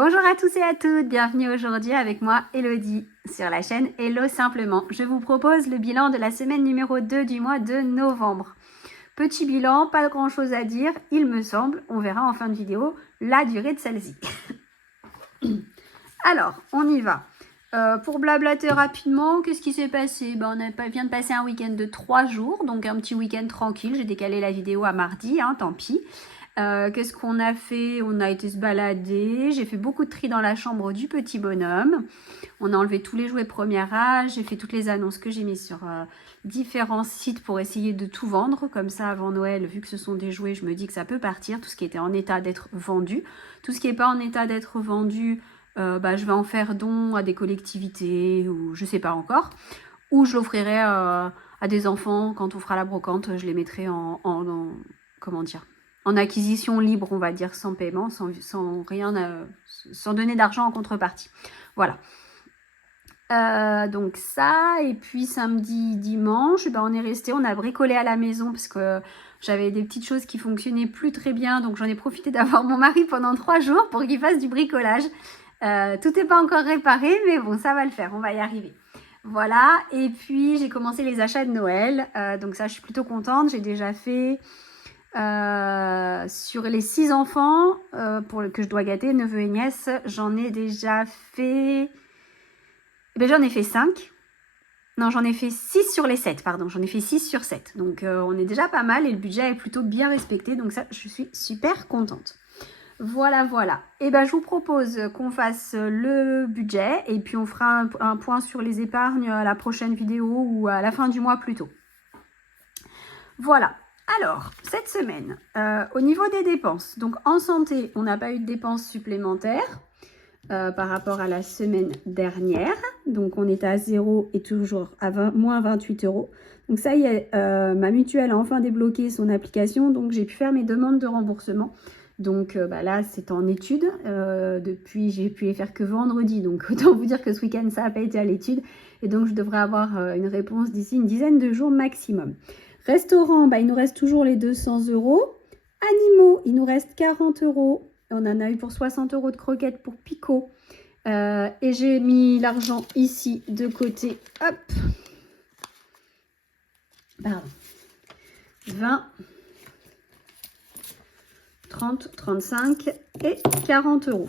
Bonjour à tous et à toutes, bienvenue aujourd'hui avec moi Elodie sur la chaîne Hello Simplement. Je vous propose le bilan de la semaine numéro 2 du mois de novembre. Petit bilan, pas grand chose à dire, il me semble, on verra en fin de vidéo la durée de celle-ci. Alors, on y va. Pour blablater rapidement, qu'est-ce qui s'est passé? On vient de passer un week-end de 3 jours, donc un petit week-end tranquille. J'ai décalé la vidéo à mardi, tant pis. Qu'est-ce qu'on a fait? On a été se balader. J'ai fait beaucoup de tri dans la chambre du petit bonhomme. On a enlevé tous les jouets de premier âge. J'ai fait toutes les annonces que j'ai mises sur différents sites pour essayer de tout vendre. Comme ça, avant Noël, vu que ce sont des jouets, je me dis que ça peut partir. Tout ce qui était en état d'être vendu. Tout ce qui n'est pas en état d'être vendu, je vais en faire don à des collectivités ou je sais pas encore. Ou je l'offrirai à des enfants quand on fera la brocante. Je les mettrai comment dire, en acquisition libre, on va dire, sans paiement, sans rien, sans donner d'argent en contrepartie. Voilà. Donc ça, et puis samedi, dimanche, on est resté, on a bricolé à la maison parce que j'avais des petites choses qui fonctionnaient plus très bien, donc j'en ai profité d'avoir mon mari pendant 3 jours pour qu'il fasse du bricolage. Tout n'est pas encore réparé, mais bon, ça va le faire, on va y arriver. Voilà, et puis j'ai commencé les achats de Noël, donc ça je suis plutôt contente, j'ai déjà fait sur les 6 enfants que je dois gâter, neveux et nièces, j'en ai déjà fait... j'en ai fait 5. Non, j'en ai fait 6 sur les 7, pardon. J'en ai fait 6 sur 7. Donc, on est déjà pas mal et le budget est plutôt bien respecté. Donc ça, je suis super contente. Voilà, voilà. Et je vous propose qu'on fasse le budget et puis on fera un point sur les épargnes à la prochaine vidéo ou à la fin du mois plutôt. Voilà. Alors, cette semaine, au niveau des dépenses, donc en santé, on n'a pas eu de dépenses supplémentaires par rapport à la semaine dernière. Donc, on est à 0 et toujours à moins 28 €. Donc, ça y est, ma mutuelle a enfin débloqué son application. Donc, j'ai pu faire mes demandes de remboursement. Donc, là, c'est en étude. Depuis, j'ai pu les faire que vendredi. Donc, autant vous dire que ce week-end, ça n'a pas été à l'étude. Et donc, je devrais avoir une réponse d'ici une dizaine de jours maximum. Restaurant, il nous reste toujours les 200 €. Animaux, il nous reste 40 €. On en a eu pour 60 € de croquettes pour Pico. Et j'ai mis l'argent ici de côté. Hop. Pardon. 20, 30, 35 et 40 €.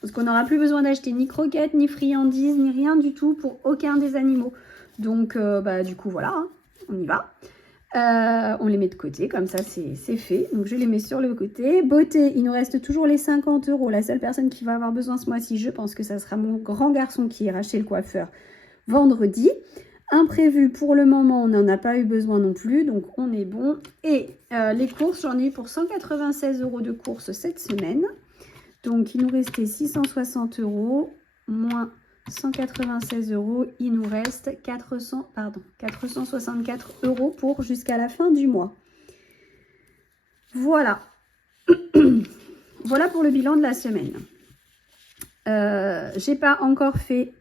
Parce qu'on n'aura plus besoin d'acheter ni croquettes, ni friandises, ni rien du tout pour aucun des animaux. Donc, du coup, voilà, on y va. On les met de côté, comme ça c'est fait. Donc je les mets sur le côté. Beauté, il nous reste toujours les 50 €. La seule personne qui va avoir besoin ce mois-ci, je pense que ça sera mon grand garçon qui ira chez le coiffeur vendredi. Imprévu, pour le moment, on n'en a pas eu besoin non plus, donc on est bon. Et les courses, j'en ai eu pour 196 € de courses cette semaine. Donc il nous restait 660 € moins 196 €, il nous reste 464 € pour jusqu'à la fin du mois. Voilà. Voilà pour le bilan de la semaine. J'ai pas encore fait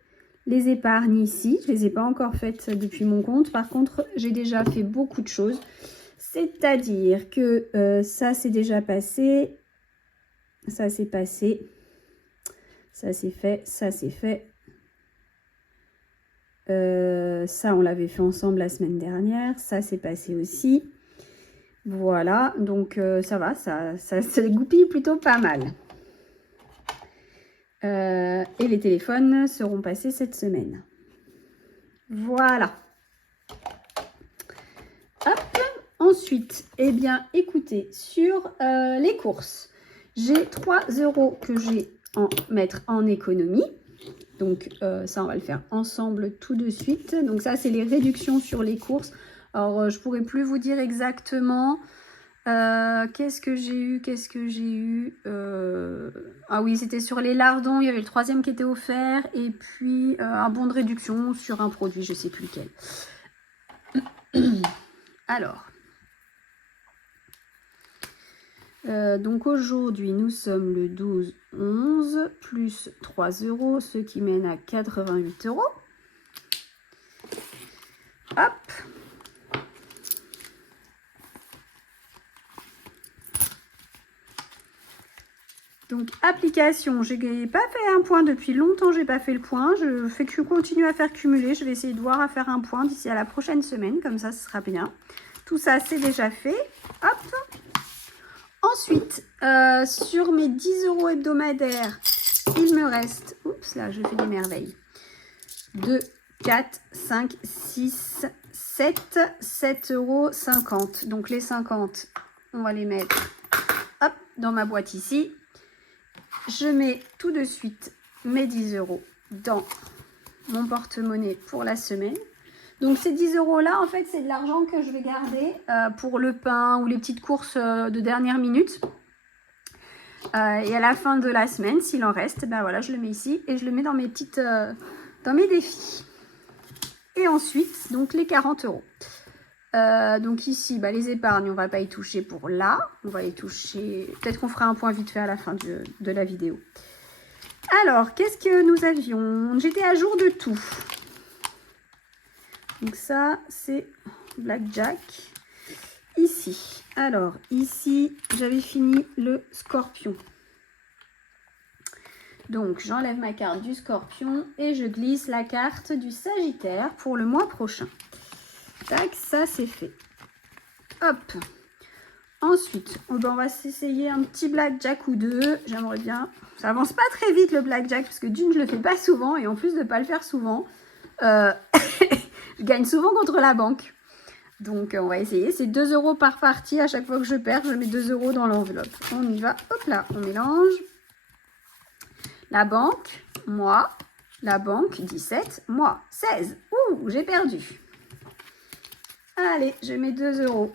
les épargnes ici. Je les ai pas encore faites depuis mon compte. Par contre, j'ai déjà fait beaucoup de choses. C'est-à-dire que ça c'est déjà passé. Ça c'est passé. Ça c'est fait. Ça c'est fait. Ça, on l'avait fait ensemble la semaine dernière. Ça, c'est passé aussi. Voilà, donc ça va, ça se goupille plutôt pas mal. Et les téléphones seront passés cette semaine. Voilà. Hop. Ensuite, écoutez, sur les courses, j'ai 3 € que j'ai à mettre en économie. Donc ça, on va le faire ensemble tout de suite. Donc ça, c'est les réductions sur les courses. Alors, je pourrais plus vous dire exactement qu'est-ce que j'ai eu. Ah oui, c'était sur les lardons. Il y avait le 3e qui était offert. Et puis, un bon de réduction sur un produit, je ne sais plus lequel. Alors. Donc aujourd'hui, nous sommes le 12-11, plus 3 €, ce qui mène à 88 €. Hop. Donc, application, j'ai pas fait un point depuis longtemps, j'ai pas fait le point. Je continue à faire cumuler. Je vais essayer de voir à faire un point d'ici à la prochaine semaine. Comme ça, ce sera bien. Tout ça, c'est déjà fait. Hop. Ensuite, sur mes 10 € hebdomadaires, il me reste... Oups, là, je fais des merveilles. 2, 4, 5, 6, 7, 7,50 €. Donc, les 50, on va les mettre hop, dans ma boîte ici. Je mets tout de suite mes 10 € dans mon porte-monnaie pour la semaine. Donc ces 10 € là, en fait, c'est de l'argent que je vais garder pour le pain ou les petites courses de dernière minute. Et à la fin de la semaine, s'il en reste, ben voilà, je le mets ici et je le mets dans mes petites, dans mes défis. Et ensuite, donc les 40 €. Donc ici, bah, les épargnes, on va pas y toucher pour là. On va y toucher... Peut-être qu'on fera un point vite fait à la fin de la vidéo. Alors, qu'est-ce que nous avions? J'étais à jour de tout. Donc ça, c'est Blackjack. Ici. Alors, ici, j'avais fini le Scorpion. Donc, j'enlève ma carte du Scorpion et je glisse la carte du Sagittaire pour le mois prochain. Tac, ça c'est fait. Hop. Ensuite, on va s'essayer un petit blackjack ou deux. J'aimerais bien. Ça avance pas très vite le blackjack parce que d'une, je le fais pas souvent et en plus de pas le faire souvent, je gagne souvent contre la banque. Donc, on va essayer. C'est 2 € par partie. À chaque fois que je perds, je mets 2 € dans l'enveloppe. On y va. Hop là, on mélange. La banque, moi. La banque, 17, moi, 16. Ouh, j'ai perdu. Allez, je mets 2 €.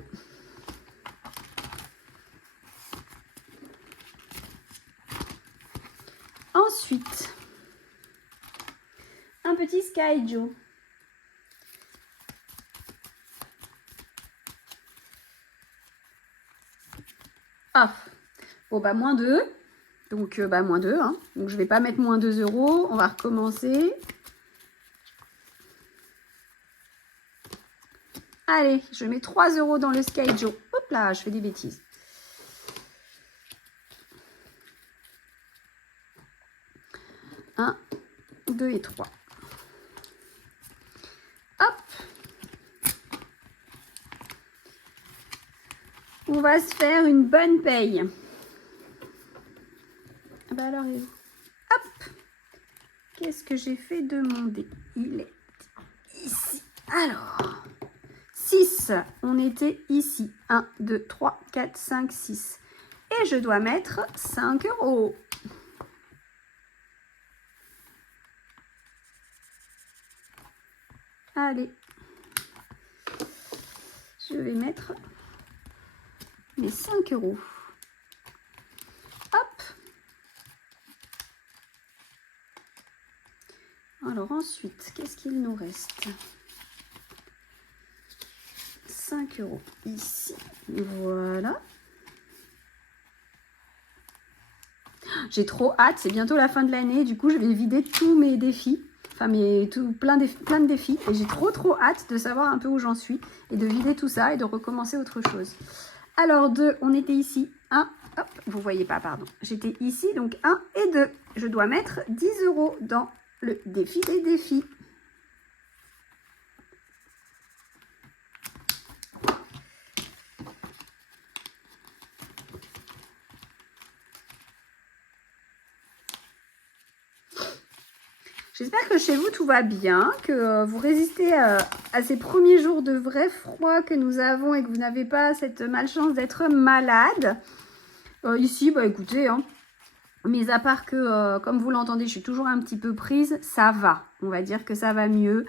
Ensuite, un petit Sky Joe. Ah, bon bah moins 2. Donc moins 2. Hein. Donc je vais pas mettre moins 2 €. On va recommencer. Allez, je mets 3 € dans le Sky Joe. Hop là, je fais des bêtises. Un, 2 et 3. Hop. On va se faire une bonne paye. Ah bah alors, hop. Qu'est-ce que j'ai fait de mon dé? Il est ici. Alors, 6. On était ici. 1, 2, 3, 4, 5, 6. Et je dois mettre 5 €. Allez. Je vais mettre mes 5 €. Hop. Alors ensuite, qu'est-ce qu'il nous reste? 5 € ici. Voilà. J'ai trop hâte, c'est bientôt la fin de l'année. Du coup, je vais vider tous mes défis. Enfin, plein de défis. Et j'ai trop hâte de savoir un peu où j'en suis. Et de vider tout ça et de recommencer autre chose. Alors, 2, on était ici. 1, hop, vous voyez pas, pardon. J'étais ici, donc 1 et 2. Je dois mettre 10 € dans le défi des défis. J'espère que chez vous tout va bien, que vous résistez à ces premiers jours de vrai froid que nous avons et que vous n'avez pas cette malchance d'être malade. Ici, bah écoutez, hein, mis à part que, comme vous l'entendez, je suis toujours un petit peu prise, ça va. On va dire que ça va mieux.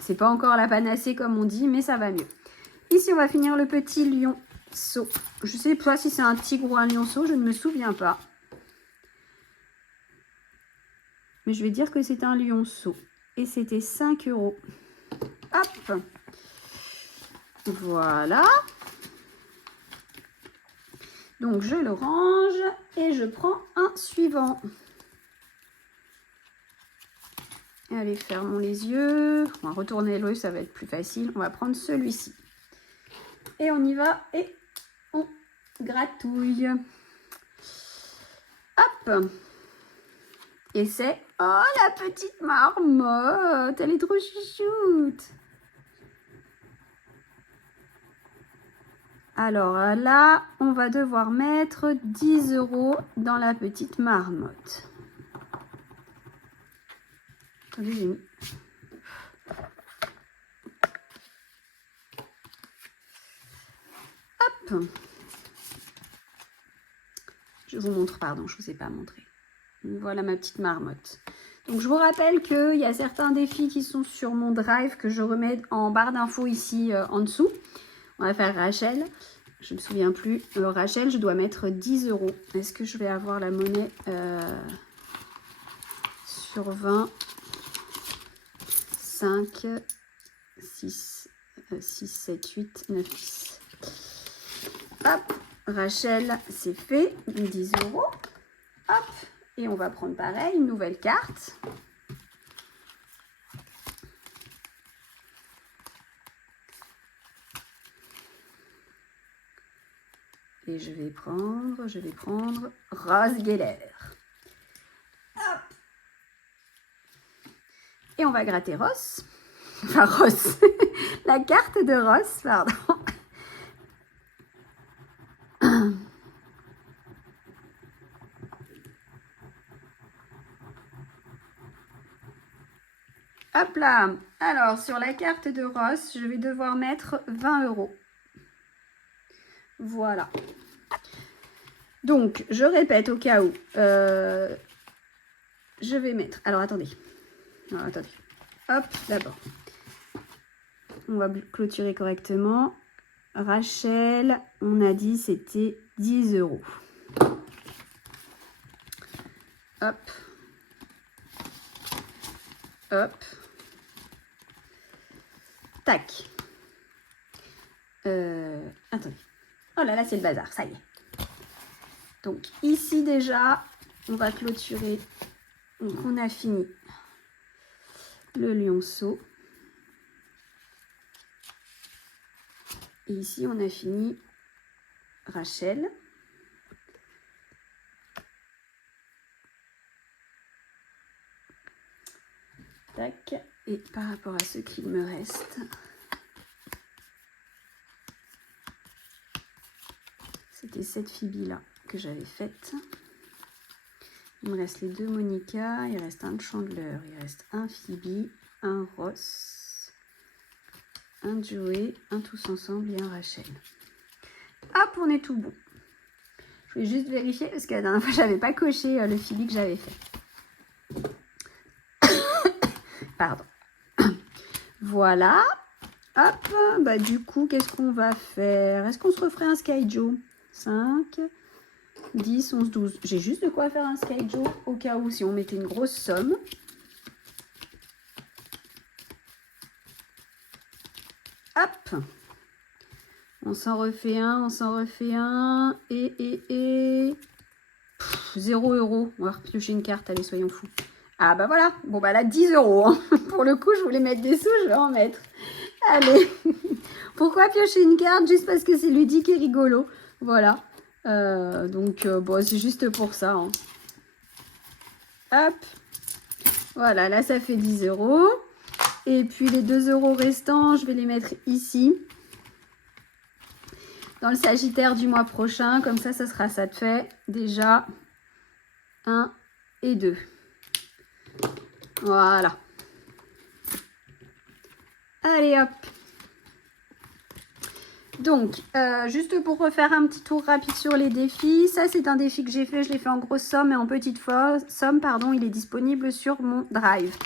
C'est pas encore la panacée comme on dit, mais ça va mieux. Ici, on va finir le petit lionceau. Je sais pas si c'est un tigre ou un lionceau, je ne me souviens pas. Mais je vais dire que c'est un lionceau. Et c'était 5 €. Hop. Voilà. Donc, je le range et je prends un suivant. Allez, fermons les yeux. On va retourner l'œil, ça va être plus facile. On va prendre celui-ci. Et on y va et on gratouille. Hop. Et c'est... Oh, la petite marmotte. Elle est trop chouchoute. Alors là, on va devoir mettre 10 € dans la petite marmotte. Attendez, j'ai mis... Hop. Je vous montre, pardon, je ne vous ai pas montré. Voilà ma petite marmotte. Donc je vous rappelle qu'il y a certains défis qui sont sur mon drive que je remets en barre d'infos ici en dessous. On va faire Rachel. Je ne me souviens plus. Rachel, je dois mettre 10 €. Est-ce que je vais avoir la monnaie sur 20 5, 6, 7, 8, 9, 10. Hop, Rachel, c'est fait. 10 €. Hop, et on va prendre pareil, une nouvelle carte. Et je vais prendre Rose Geller. Hop. Et on va gratter Ross. Enfin, Ross. La carte de Ross, pardon. Hop là. Alors, sur la carte de Ross, je vais devoir mettre 20 €. Voilà. Donc, je répète au cas où. Je vais mettre... Alors, attendez. Hop, d'abord. On va clôturer correctement. Rachel, on a dit c'était 10 €. Hop. Hop. Tac. Attendez. Oh là là, c'est le bazar, ça y est. Donc ici déjà, on va clôturer. Donc on a fini le lionceau. Et ici, on a fini Rachel. Tac. Et par rapport à ce qu'il me reste, c'était cette Phoebe-là que j'avais faite. Il me reste les deux Monica, il reste un Chandler, il reste un Phoebe, un Ross, un Joey, un Tous Ensemble et un Rachel. Hop, on est tout bon. Je voulais juste vérifier parce que la dernière fois, je n'avais pas coché le Phoebe que j'avais fait. Pardon. Voilà. Hop, bah du coup, qu'est-ce qu'on va faire? Est-ce qu'on se referait un Sky Joe? 5, 10, 11, 12. J'ai juste de quoi faire un Sky Joe au cas où si on mettait une grosse somme. Hop. On s'en refait un. Et... 0 €. On va repiocher une carte, allez, soyons fous. Ah bah voilà, bon bah là 10 €. Hein. Pour le coup, je voulais mettre des sous, je vais en mettre. Allez. Pourquoi piocher une carte? Juste parce que c'est ludique et rigolo. Voilà. Donc, bon, c'est juste pour ça. Hein. Hop. Voilà, là, ça fait 10 €. Et puis, les 2 € restants, je vais les mettre ici. Dans le Sagittaire du mois prochain. Comme ça sera ça de fait. Déjà, 1 et 2. Voilà. Allez, hop. Donc, juste pour refaire un petit tour rapide sur les défis. Ça, c'est un défi que j'ai fait. Je l'ai fait en grosse somme et en petite somme. Pardon, il est disponible sur mon drive.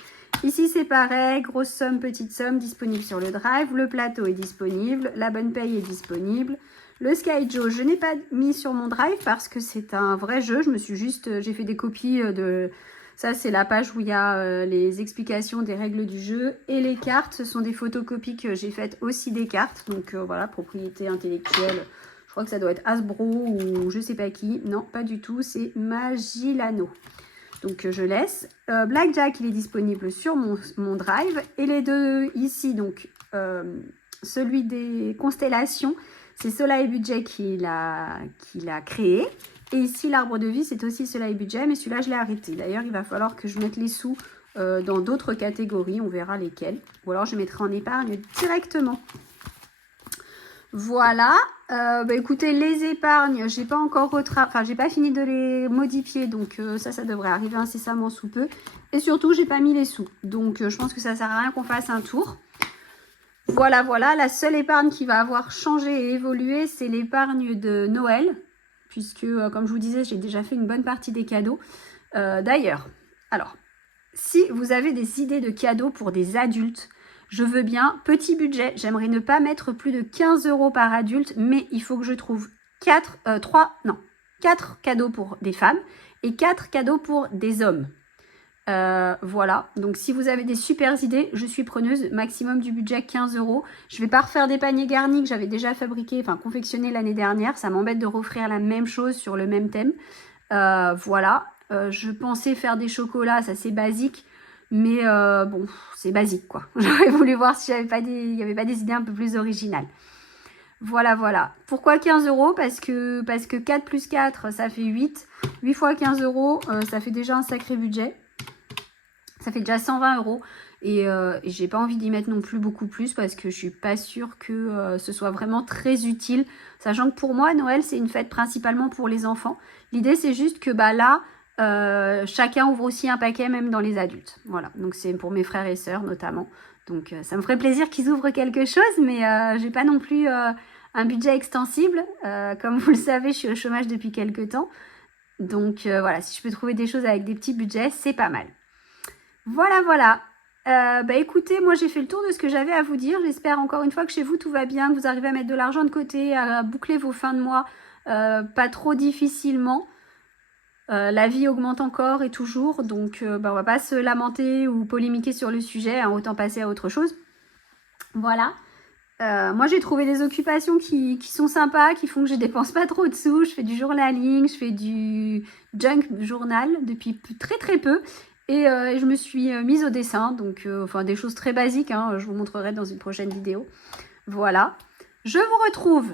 Ici, c'est pareil. Grosse somme, petite somme, disponible sur le drive. Le plateau est disponible. La bonne paye est disponible. Le Sky Joe, je n'ai pas mis sur mon drive parce que c'est un vrai jeu. Je me suis juste... J'ai fait des copies de... Ça, c'est la page où il y a les explications des règles du jeu. Et les cartes, ce sont des photocopies que j'ai faites aussi des cartes. Donc voilà, propriété intellectuelle. Je crois que ça doit être Hasbro ou je sais pas qui. Non, pas du tout. C'est Magilano. Donc je laisse. Blackjack, il est disponible sur mon drive. Et les deux ici, donc celui des constellations, c'est Soleil Budget qui l'a créé. Et ici, l'arbre de vie, c'est aussi Soleil Budget, mais celui-là, je l'ai arrêté. D'ailleurs, il va falloir que je mette les sous dans d'autres catégories, on verra lesquelles. Ou alors, je mettrai en épargne directement. Voilà. Écoutez, les épargnes, j'ai pas encore j'ai pas fini de les modifier, donc ça devrait arriver incessamment sous peu. Et surtout, j'ai pas mis les sous. Donc, je pense que ça sert à rien qu'on fasse un tour. Voilà, voilà. La seule épargne qui va avoir changé et évolué, c'est l'épargne de Noël. Puisque, comme je vous disais, j'ai déjà fait une bonne partie des cadeaux. D'ailleurs, alors, si vous avez des idées de cadeaux pour des adultes, je veux bien, petit budget, j'aimerais ne pas mettre plus de 15 € par adulte, mais il faut que je trouve 4 cadeaux pour des femmes et 4 cadeaux pour des hommes. Voilà, donc si vous avez des super idées, je suis preneuse. Maximum du budget 15 €. Je vais pas refaire des paniers garnis que j'avais déjà confectionnés l'année dernière. Ça m'embête de refaire la même chose sur le même thème. Voilà, je pensais faire des chocolats, ça c'est basique. Mais bon, c'est basique quoi. J'aurais voulu voir s'il n'y avait pas des idées un peu plus originales. Voilà, voilà. Pourquoi 15 €? Parce que 4 plus 4, ça fait 8. 8 fois 15 €, ça fait déjà un sacré budget. Ça fait déjà 120 €. Et j'ai pas envie d'y mettre non plus beaucoup plus parce que je suis pas sûre que ce soit vraiment très utile. Sachant que pour moi, Noël, c'est une fête principalement pour les enfants. L'idée, c'est juste que là, chacun ouvre aussi un paquet, même dans les adultes. Voilà, donc c'est pour mes frères et sœurs notamment. Donc ça me ferait plaisir qu'ils ouvrent quelque chose, mais j'ai pas non plus un budget extensible. Comme vous le savez, je suis au chômage depuis quelques temps. Donc voilà, si je peux trouver des choses avec des petits budgets, c'est pas mal. Voilà, voilà. Écoutez, moi j'ai fait le tour de ce que j'avais à vous dire. J'espère encore une fois que chez vous tout va bien, que vous arrivez à mettre de l'argent de côté, à boucler vos fins de mois pas trop difficilement. La vie augmente encore et toujours, donc on va pas se lamenter ou polémiquer sur le sujet, hein, autant passer à autre chose. Voilà. Moi j'ai trouvé des occupations qui sont sympas, qui font que je dépense pas trop de sous. Je fais du journaling, je fais du junk journal depuis très très peu. Et je me suis mise au dessin, donc des choses très basiques, hein, je vous montrerai dans une prochaine vidéo. Voilà. Je vous retrouve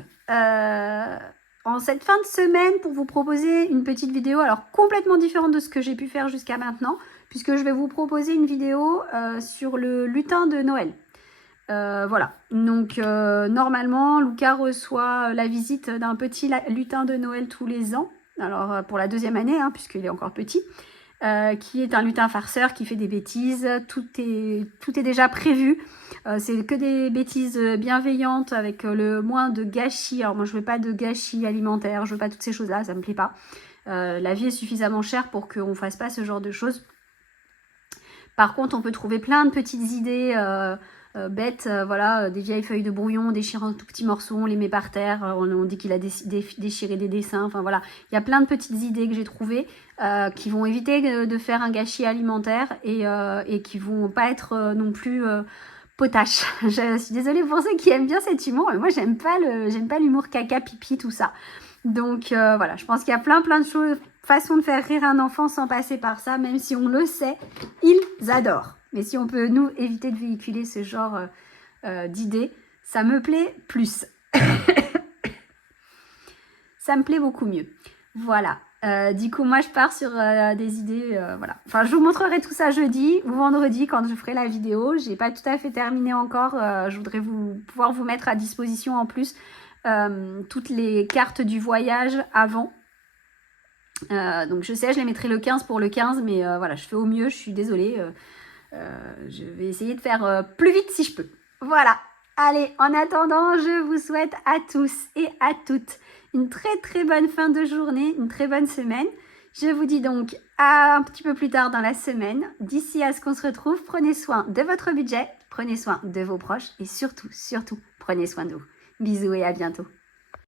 en cette fin de semaine pour vous proposer une petite vidéo, alors complètement différente de ce que j'ai pu faire jusqu'à maintenant, puisque je vais vous proposer une vidéo sur le lutin de Noël. Voilà, donc normalement Luca reçoit la visite d'un petit lutin de Noël tous les ans, alors pour la deuxième année, hein, puisqu'il est encore petit. Qui est un lutin farceur qui fait des bêtises, tout est déjà prévu, c'est que des bêtises bienveillantes avec le moins de gâchis. Alors moi je veux pas de gâchis alimentaires, je veux pas toutes ces choses là, ça me plaît pas. La vie est suffisamment chère pour qu'on fasse pas ce genre de choses. Par contre on peut trouver plein de petites idées bêtes, voilà, des vieilles feuilles de brouillon, déchirées en tout petits morceaux, on les met par terre, on dit qu'il a déchiré des dessins, enfin voilà. Il y a plein de petites idées que j'ai trouvées qui vont éviter de faire un gâchis alimentaire et qui vont pas être non plus potache. Je suis désolée pour ceux qui aiment bien cet humour, mais moi j'aime pas l'humour caca, pipi, tout ça. Donc voilà, je pense qu'il y a plein de choses, façons de faire rire un enfant sans passer par ça, même si on le sait, ils adorent. Mais si on peut, nous, éviter de véhiculer ce genre d'idées, ça me plaît plus. Ça me plaît beaucoup mieux. Voilà. Du coup, moi, je pars sur des idées, voilà. Enfin, je vous montrerai tout ça jeudi ou vendredi quand je ferai la vidéo. J'ai pas tout à fait terminé encore. Je voudrais pouvoir vous mettre à disposition en plus toutes les cartes du voyage avant. Donc, je sais, je les mettrai le 15 pour le 15, mais voilà, je fais au mieux. Je suis désolée. Je vais essayer de faire plus vite si je peux. Voilà. Allez, en attendant, je vous souhaite à tous et à toutes une très très bonne fin de journée, une très bonne semaine. Je vous dis donc à un petit peu plus tard dans la semaine. D'ici à ce qu'on se retrouve, prenez soin de votre budget, prenez soin de vos proches et surtout, surtout, prenez soin de vous. Bisous et à bientôt.